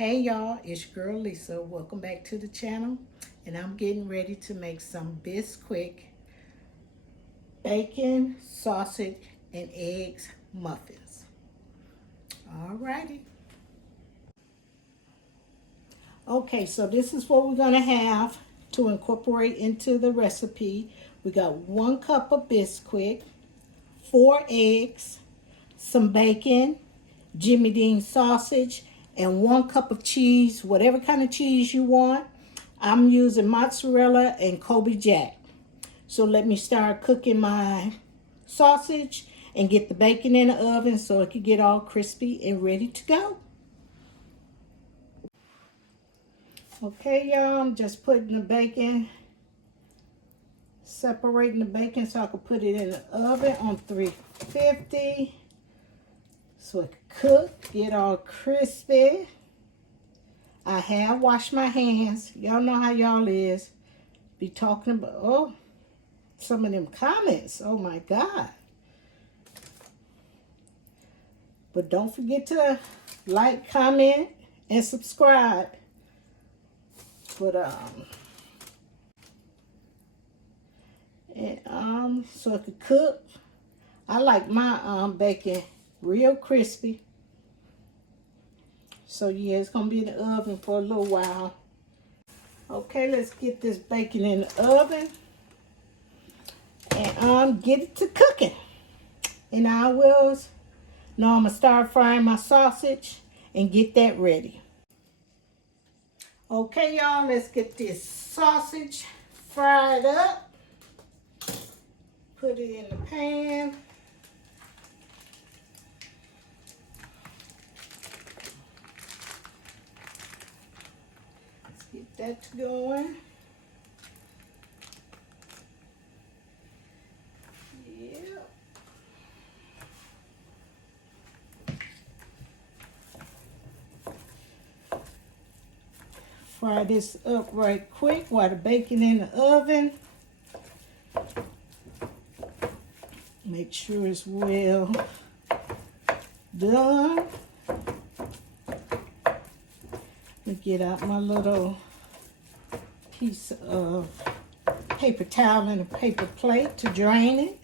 Hey y'all, it's your girl Lisa. Welcome back to the channel. And I'm getting ready to make some Biscuit bacon, sausage, and eggs muffins. Alrighty. Okay, so this is what we're gonna have to incorporate into the recipe. We got 1 cup of Biscuit, 4 eggs, some bacon, Jimmy Dean sausage, and 1 cup of cheese, whatever kind of cheese you want. I'm using mozzarella and Kobe Jack. So let me start cooking my sausage and get the bacon in the oven so it can get all crispy and ready to go. Okay, y'all, I'm just putting the bacon, separating the bacon so I can put it in the oven on 350 so it can cook, get all crispy. I have washed my hands. Y'all know how y'all is. Be talking about, some of them comments. Oh my God. But don't forget to like, comment, and subscribe. But so it could cook. I like my bacon real crispy. So yeah, it's gonna be in the oven for a little while. Okay, let's get this bacon in the oven and get it to cooking. And I'm gonna start frying my sausage and get that ready. Okay, y'all, let's get this sausage fried up. Put it in the pan. Let's get that going. Fry this up right quick while the bacon in the oven. Make sure it's well done. Let me get out my little piece of paper towel and a paper plate to drain it.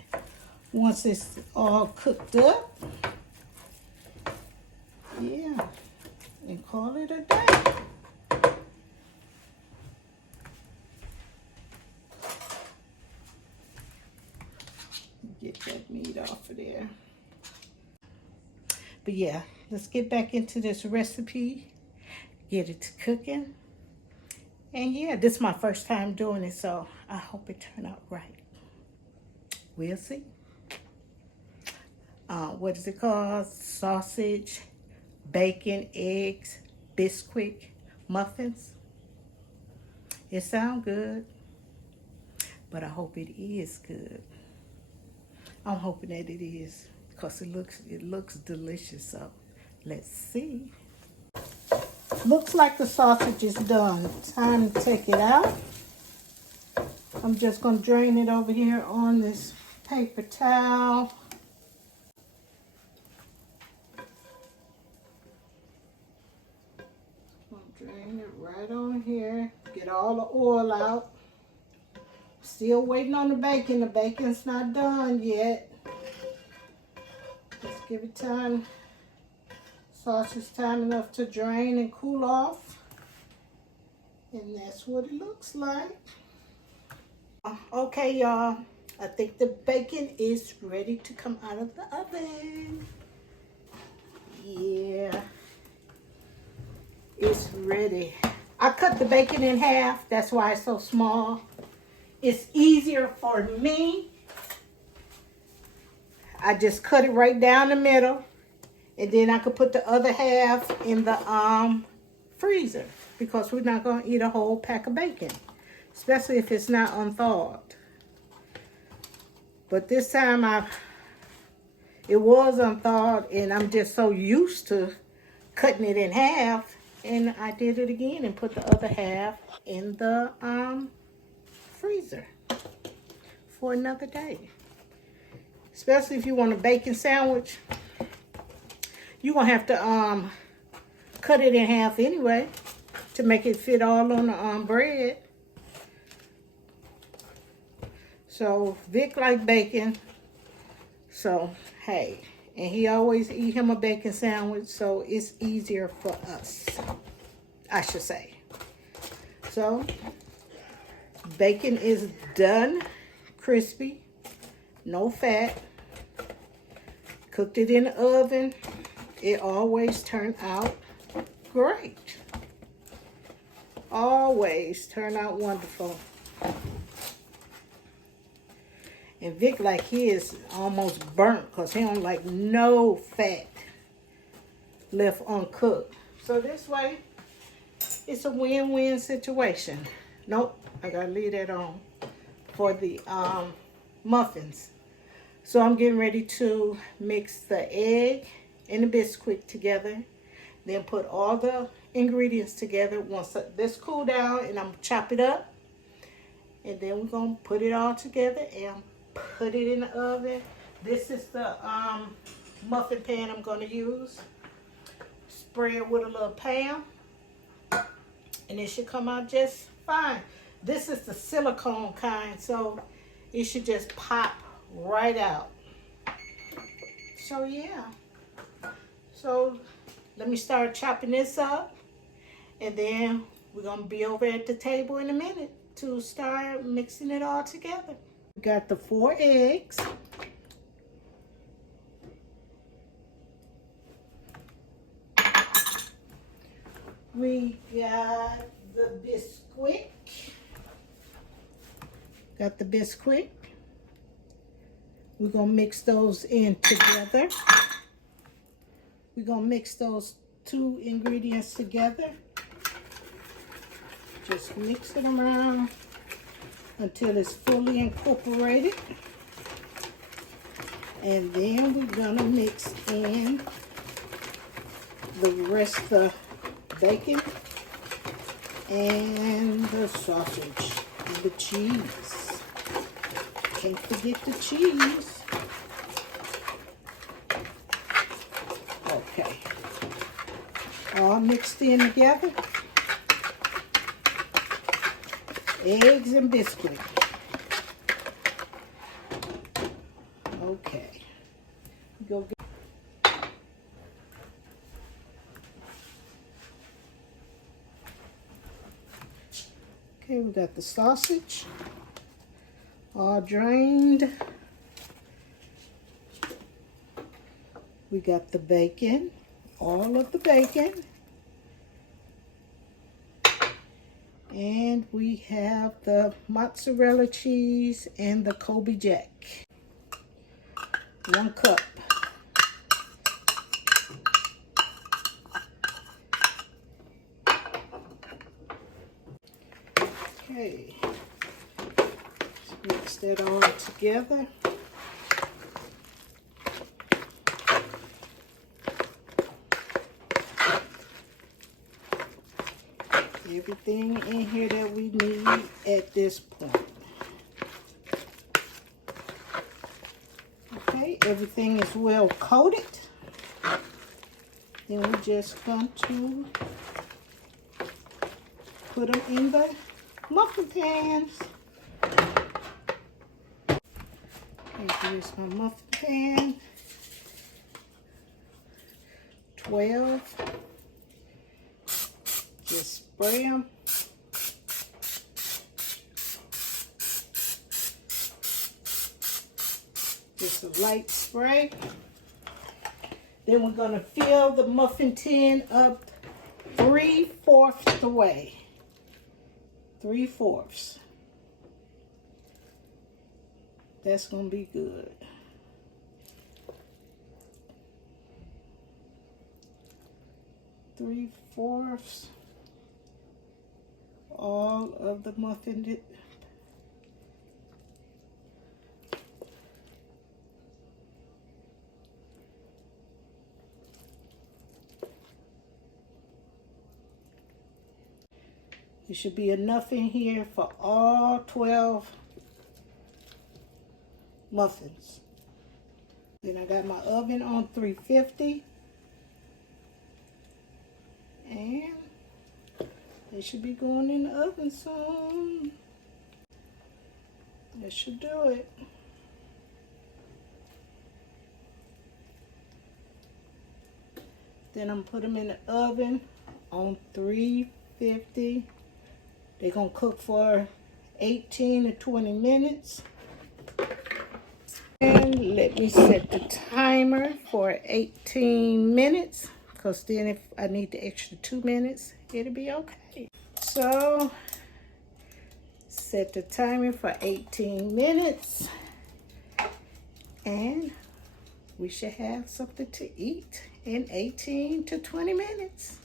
Once it's all cooked up, yeah, and call it a day. Get that meat off of there. But yeah, let's get back into this recipe, get it to cooking. And yeah, this is my first time doing it, so I hope it turned out right. We'll see. What is it called? Sausage, bacon, eggs, Biscuit, muffins. It sounds good, but I hope it is good. I'm hoping that it is because it looks delicious. So let's see. Looks like the sausage is done. Time to take it out. I'm just going to drain it over here on this paper towel. Drain it right on here. Get all the oil out. Still waiting on the bacon. The bacon's not done yet. Just give it time. Sausage time enough to drain and cool off. And that's what it looks like. Okay, y'all. I think the bacon is ready to come out of the oven. Yeah. It's ready. I cut the bacon in half. That's why it's so small. It's easier for me. I just cut it right down the middle. And then I could put the other half in the freezer. Because we're not going to eat a whole pack of bacon. Especially if it's not unthawed. But this time it was unthawed. And I'm just so used to cutting it in half. And I did it again and put the other half in the freezer for another day. Especially if you want a bacon sandwich. You're going to have to cut it in half anyway to make it fit all on the bread. So Vic like bacon. So hey, and he always eat him a bacon sandwich, so it's easier for us, I should say. So bacon is done, crispy, no fat. Cooked it in the oven. It always turned out great. Always turn out wonderful. And Vic like his almost burnt because he don't like no fat left uncooked. So this way, it's a win-win situation. Nope, I gotta leave that on for the muffins. So I'm getting ready to mix the egg and the Biscuit together. Then put all the ingredients together. Once this cool down, and I'm chop it up. And then we're gonna put it all together and put it in the oven. This is the muffin pan I'm gonna use. Spray it with a little Pam, and it should come out just fine. This is the silicone kind, so it should just pop right out. So yeah. So let me start chopping this up, and then we're gonna be over at the table in a minute to start mixing it all together. We got the 4 eggs. We got the Biscuit. Got the Biscuit. We're gonna mix those in together. We're gonna mix those 2 ingredients together. Just mix it around until it's fully incorporated. And then we're gonna mix in the rest of the bacon and the sausage and the cheese. Can't forget the cheese. Okay. All mixed in together. Eggs and Biscuit. Okay. Go get. Okay, we got the sausage all drained. We got the bacon, all of the bacon. And we have the mozzarella cheese and the Kobe Jack. 1 cup. Okay. Let's mix that all together. Everything in here that we need at this point. Okay, everything is well coated. Then we're just going to put them in the muffin pans. Okay, here's my muffin pan. 12. Just spray them. Just a light spray. Then we're going to fill the muffin tin up 3/4 the way. 3/4. That's going to be good. Three-fourths. All of the muffin. There should be enough in here for all 12 muffins. Then I got my oven on 350. They should be going in the oven soon. That should do it. Then I'm put them in the oven on 350. They're gonna cook for 18 to 20 minutes. And let me set the timer for 18 minutes, because then if I need the extra 2 minutes, it'll be okay. So, set the timer for 18 minutes, and we should have something to eat in 18 to 20 minutes.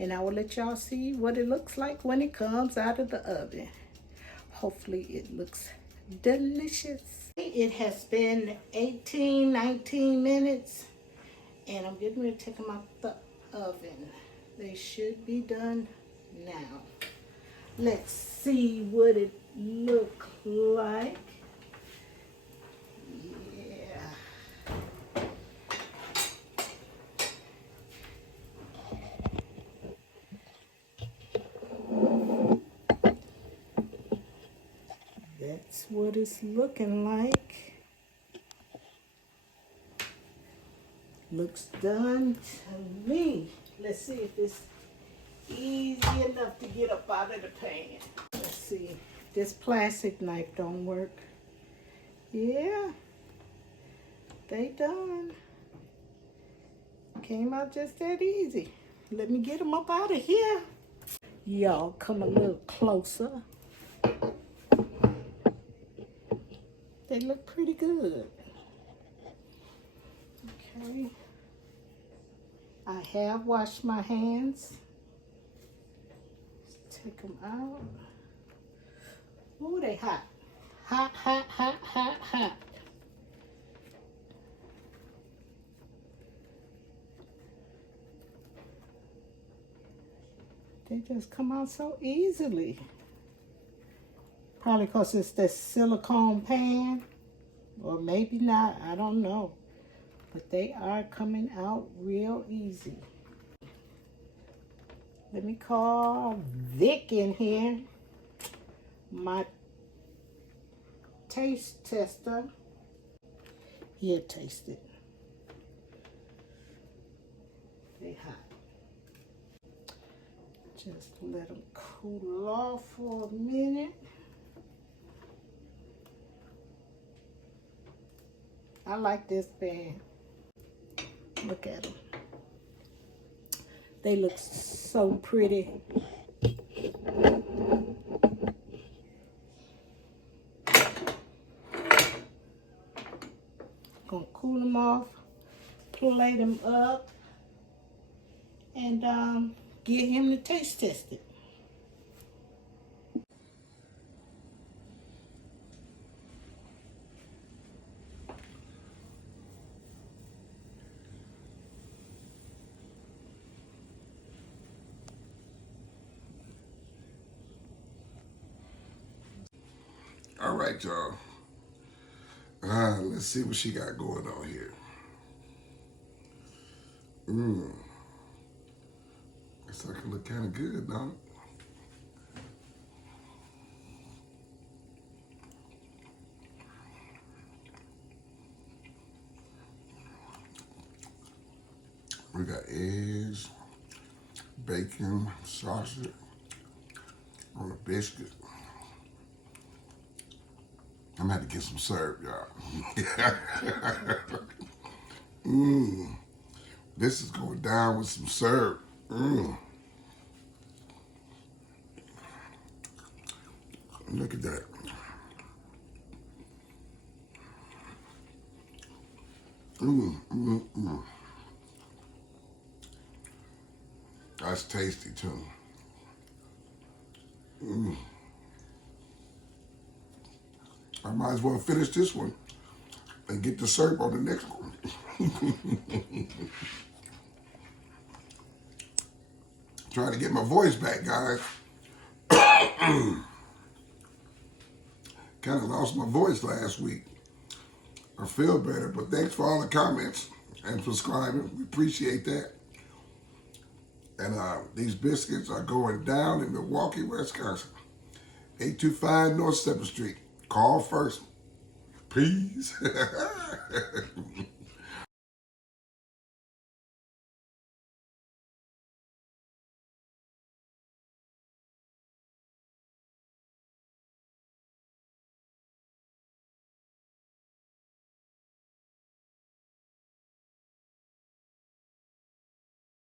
And I will let y'all see what it looks like when it comes out of the oven. Hopefully it looks delicious. It has been 18, 19 minutes, and I'm getting ready to take them out the oven. They should be done now. Let's see what it looks like. That's what it's looking like. Looks done to me. Let's see if it's easy enough to get up out of the pan. Let's see. This plastic knife don't work. Yeah, they done. Came out just that easy. Let me get them up out of here. Y'all come a little closer. They look pretty good. Okay. I have washed my hands. Let's take them out. Ooh, they hot. Hot, hot, hot, hot, hot. They just come out so easily. Probably because it's this silicone pan, or maybe not, I don't know. But they are coming out real easy. Let me call Vic in here, my taste tester. He'll taste it. They hot. Just let them cool off for a minute. I like this pan. Look at them. They look so pretty. Gonna cool them off, plate them up, and get him to taste test it. All right, y'all. Let's see what she got going on here. Looks like it look kind of good, don't it? We got eggs, bacon, sausage on a biscuit. I'm gonna have to get some syrup, y'all. This is going down with some syrup. Look at that. That's tasty too. I might as well finish this one and get the syrup on the next one. Trying to get my voice back, guys. Kind of lost my voice last week. I feel better, but thanks for all the comments and subscribing. We appreciate that. And these biscuits are going down in Milwaukee, Wisconsin. 825 North 7th Street. Call first. Please.